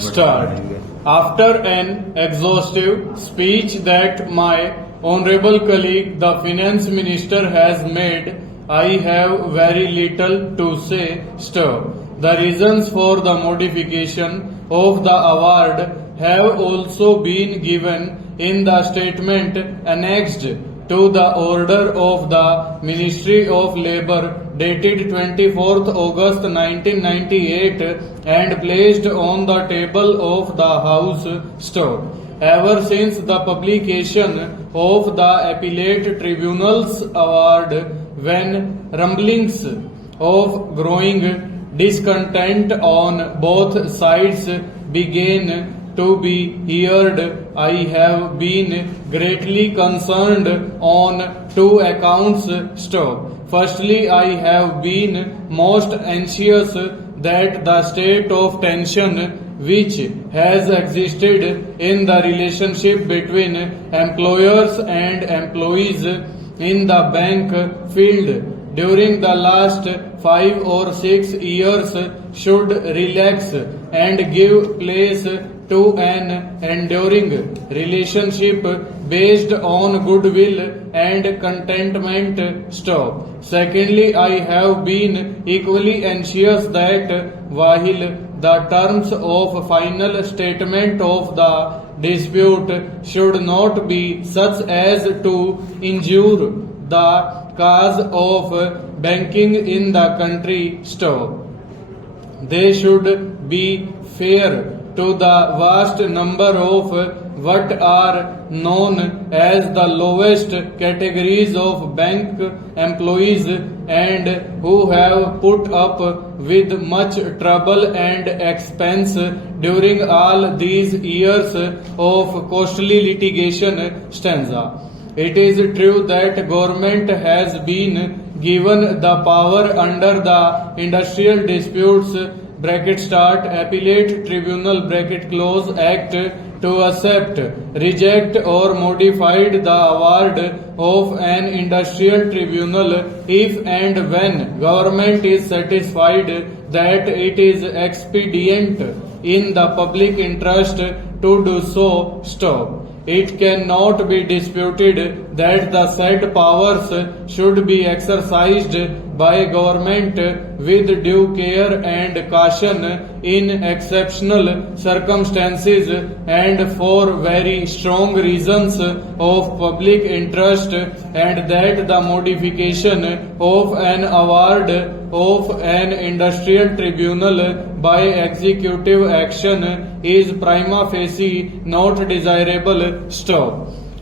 Start. After an exhaustive speech that my honorable colleague, the finance minister, has made, I have very little to say. The reasons for the modification of the award have also been given in the statement annexed to the order of the Ministry of Labour dated 24th August 1998 and placed on the table of the House. Ever since the publication of the Appellate Tribunal's award, when rumblings of growing discontent on both sides began to be heard, I have been greatly concerned on two accounts. Firstly, I have been most anxious that the state of tension which has existed in the relationship between employers and employees in the bank field during the last 5 or 6 years should relax and give place to an enduring relationship based on goodwill and contentment. Secondly, I have been equally anxious that while the terms of final statement of the dispute should not be such as to injure the cause of banking in the country. They should be fair to the vast number of what are known as the lowest categories of bank employees and who have put up with much trouble and expense during all these years of costly litigation. It is true that government has been given the power under the Industrial Disputes Appellate Tribunal Act to accept, reject or modify the award of an industrial tribunal if and when government is satisfied that it is expedient in the public interest to do so. It cannot be disputed that the said powers should be exercised by government with due care and caution in exceptional circumstances and for very strong reasons of public interest, and that the modification of an award of an industrial tribunal by executive action is prima facie not desirable.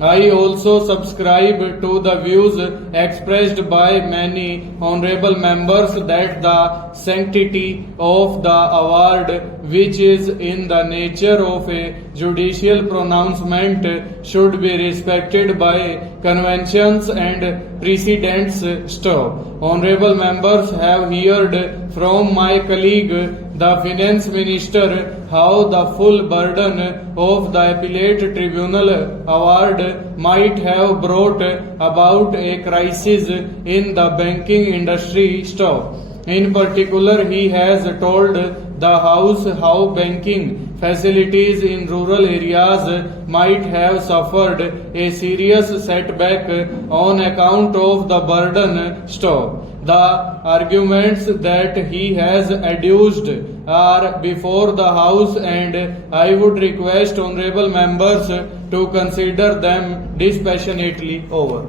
I also subscribe to the views expressed by many honorable members that the sanctity of the award, which is in the nature of a judicial pronouncement, should be respected by conventions and precedents. Honorable members have heard from my colleague, the Finance Minister, how the full burden of the Appellate Tribunal award might have brought about a crisis in the banking industry. In particular, he has told the House how banking facilities in rural areas might have suffered a serious setback on account of the burden. The arguments that he has adduced are before the House, and I would request honorable members to consider them dispassionately over.